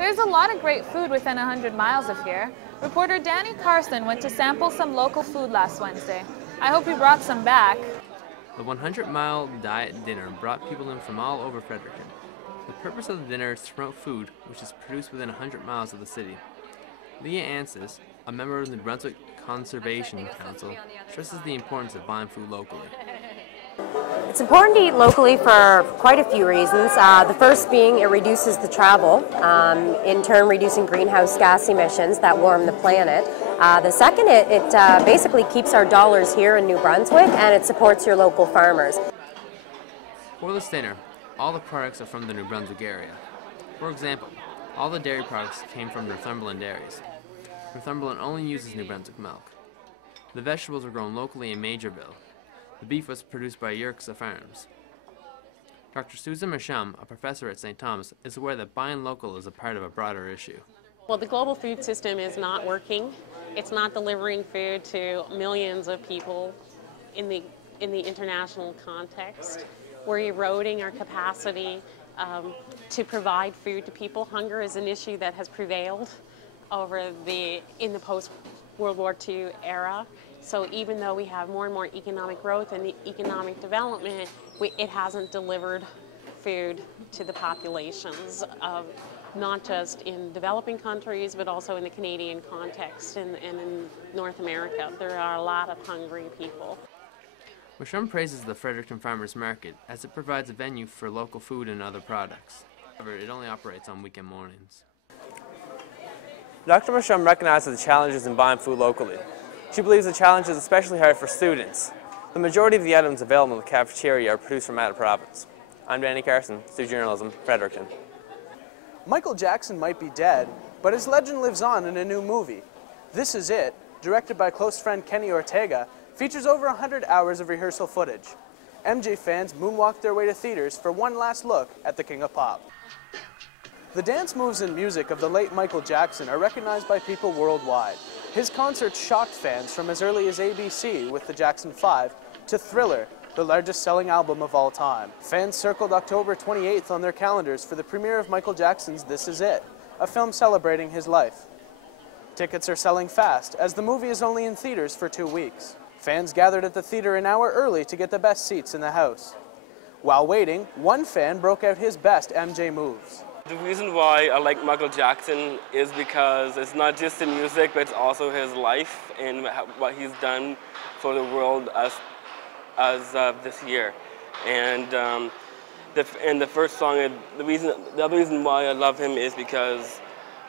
There's a lot of great food within 100 miles of here. Reporter Danny Carson went to sample some local food last Wednesday. I hope he brought some back. The 100-mile diet dinner brought people in from all over Fredericton. The purpose of the dinner is to promote food which is produced within 100 miles of the city. Leah Ansis, a member of the New Brunswick Conservation Council, stresses the importance of buying food locally. It's important to eat locally for quite a few reasons. The first being it reduces the travel, in turn reducing greenhouse gas emissions that warm the planet. The second, it basically keeps our dollars here in New Brunswick, and it supports your local farmers. For this dinner, all the products are from the New Brunswick area. For example, all the dairy products came from Northumberland Dairies. Northumberland only uses New Brunswick milk. The vegetables were grown locally in Majorville. The beef was produced by Yerxa Farms. Dr. Susan Masham, a professor at St. Thomas, is aware that buying local is a part of a broader issue. Well, the global food system is not working. It's not delivering food to millions of people in the international context. We're eroding our capacity to provide food to people. Hunger is an issue that has prevailed in the post-World War II era. So even though we have more and more economic growth and economic development, it hasn't delivered food to the populations of not just in developing countries, but also in the Canadian context and in North America. There are a lot of hungry people. Masham praises the Fredericton Farmers Market as it provides a venue for local food and other products. However, it only operates on weekend mornings. Dr. Masham recognizes the challenges in buying food locally. She believes the challenge is especially hard for students. The majority of the items available in the cafeteria are produced from out of province. I'm Danny Carson, Student Journalism, Fredericton. Michael Jackson might be dead, but his legend lives on in a new movie. This Is It, directed by close friend Kenny Ortega, features over 100 hours of rehearsal footage. MJ fans moonwalked their way to theaters for one last look at the King of Pop. The dance moves and music of the late Michael Jackson are recognized by people worldwide. His concerts shocked fans from as early as ABC with the Jackson 5 to Thriller, the largest selling album of all time. Fans circled October 28th on their calendars for the premiere of Michael Jackson's This Is It, a film celebrating his life. Tickets are selling fast, as the movie is only in theaters for 2 weeks. Fans gathered at the theater an hour early to get the best seats in the house. While waiting, one fan broke out his best MJ moves. The reason why I like Michael Jackson is because it's not just the music, but it's also his life and what he's done for the world as this year. And the first song, the other reason why I love him is because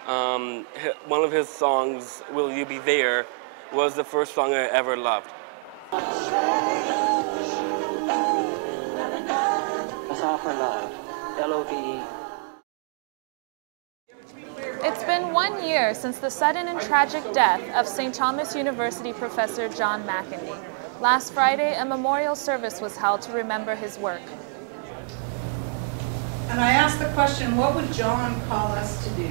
one of his songs, Will You Be There, was the first song I ever loved. Let's offer love, L-O-V-E. It's been 1 year since the sudden and tragic death of St. Thomas University professor John McIndy. Last Friday, a memorial service was held to remember his work. And I asked the question, what would John call us to do?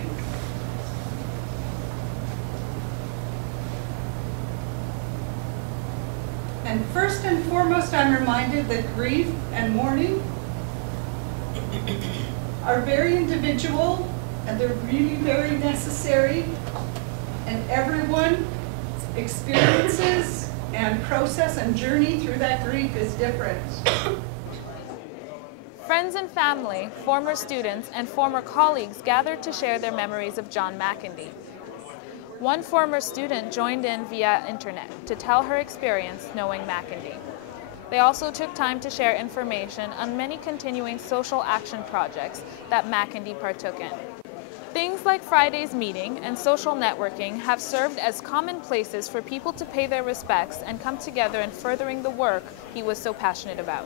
And first and foremost, I'm reminded that grief and mourning are very individual, and they're really very necessary, and everyone's experiences and process and journey through that grief is different. Friends and family, former students, and former colleagues gathered to share their memories of John McIndy. One former student joined in via internet to tell her experience knowing McIndy. They also took time to share information on many continuing social action projects that McIndy partook in. Things like Friday's meeting and social networking have served as common places for people to pay their respects and come together in furthering the work he was so passionate about.